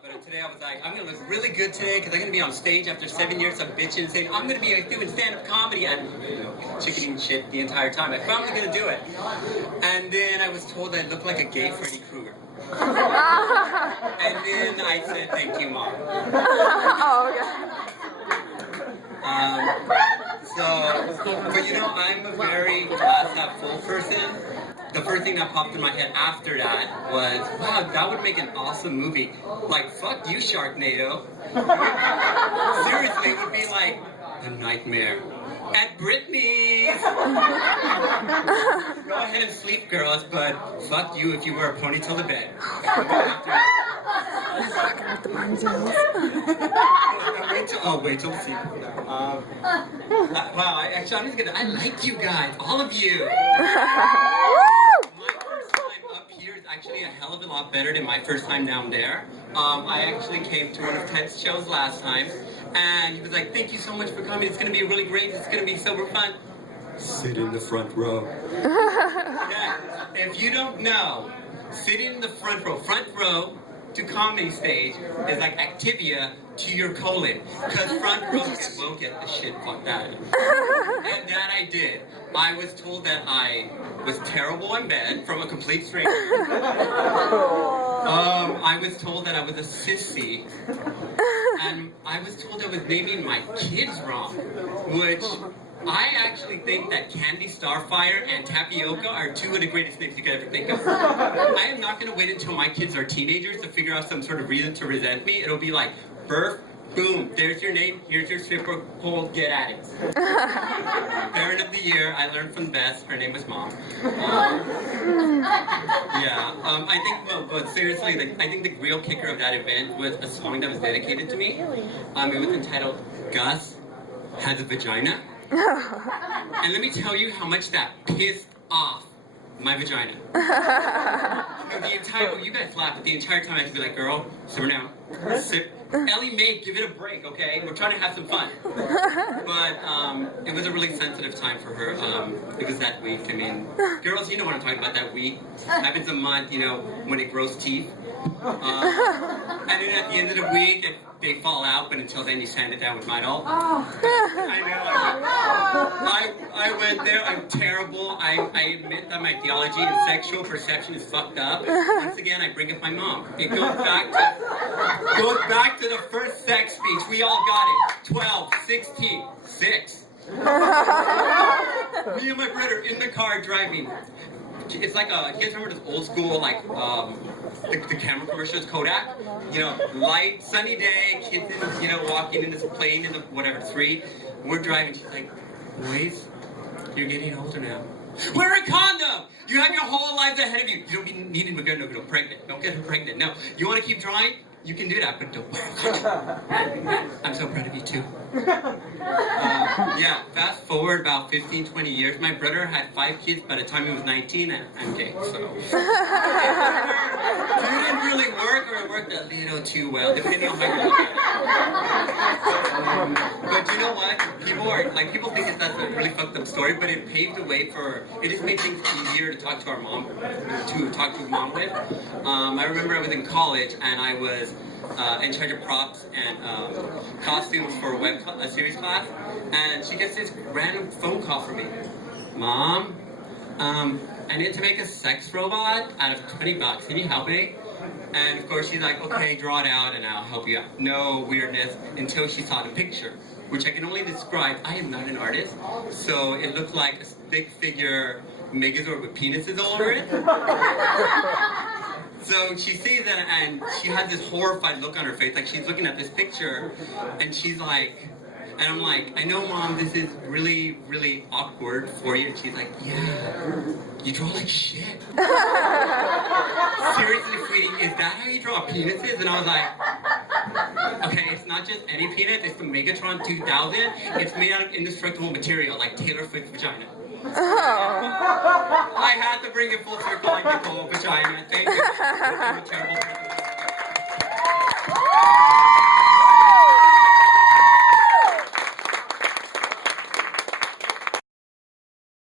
But today I was like, I'm going to look really good today because I'm going to be on stage after 7 years of bitching and saying, I'm going to be doing stand-up comedy and, chicken eating shit the entire time. I finally going to do it. And then I was told I looked like a gay Freddy Krueger. And then I said, thank you, Mom. Oh, God. But I'm a very glass half full person. The first thing that popped in my head after that was, wow, that would make an awesome movie. Like, fuck you, Sharknado. Seriously, it would be like a nightmare at Britney's. Go ahead and sleep, girls, but fuck you if you wear a ponytail to bed. Talking about the ponytails. Wait till the sequel. Wow, I like you guys, all of you. My first time up here is actually a hell of a lot better than my first time down there. I actually came to one of Ted's shows last time, and he was like, thank you so much for coming, it's going to be really great, it's going to be super fun. Sit in the front row. Yeah, if you don't know, sitting in the front row to comedy stage is like Activia to your colon, because front row won't get the shit fucked out of you. And that I did. I was told that I was terrible in bed from a complete stranger. I was told that I was a sissy, and I was told I was naming my kids wrong, which I actually think that Candy Starfire and Tapioca are two of the greatest names you could ever think of. I am not going to wait until my kids are teenagers to figure out some sort of reason to resent me. It'll be like, Burf, boom, there's your name, here's your stripper pole, get at it. Parent of the year, I learned from the best, her name was Mom. But seriously, I think the real kicker of that event was a song that was dedicated to me. It was entitled, Gus Has a Vagina. And let me tell you how much that pissed off my vagina. You guys laugh, but the entire time I had to be like, girl, simmer down, sip. Ellie Mae, give it a break, okay? We're trying to have some fun. But it was a really sensitive time for her. It was that week. I mean, girls, you know what I'm talking about, that week. Happens a month, when it grows teeth. And then at the end of the week, they fall out, but until then you sand it down with Midol. I went there, I'm terrible. I admit that my theology and sexual perception is fucked up. Once again, I bring up my mom. It goes back to the first sex speech. We all got it. 12, 16, 6. Me and my brother in the car driving. It's like you guys remember this old school, the camera commercials, Kodak? Light, sunny day, kids walking in this plane in the whatever street. We're driving, she's like, boys, you're getting older now. Wear a condom! You have your whole lives ahead of you. You don't be needing to get pregnant. Don't get her pregnant. No. You want to keep drawing? You can do that, but don't wear a condom. I'm so proud of you too. Fast forward about 15, 20 years. My brother had 5 kids by the time he was 19, and I'm gay, so. It didn't really work, or it worked a little too well, depending on how you look at it. But you know what? People think that's a really fucked up story, but it paved the way it just made things easier to talk to mom with. I remember I was in college, and I was in charge of props and costumes for a series class, and she gets this random phone call from me. Mom, I need to make a sex robot out of $20. Can you help me? And of course she's like, okay, draw it out and I'll help you out. No weirdness until she saw the picture, which I can only describe. I am not an artist, so it looked like a stick figure Megazord with penises all over it. So she sees it and she has this horrified look on her face, like she's looking at this picture, and she's like, and I'm like, I know, Mom, this is really, really awkward for you. And she's like, yeah, you draw like shit. Seriously, sweetie, is that how you draw penises? And I was like, okay, it's not just any penis, it's the Megatron 2000. It's made out of indestructible material, like Taylor Swift's vagina. I had to bring it full circle like Nicole vagina. Thank you.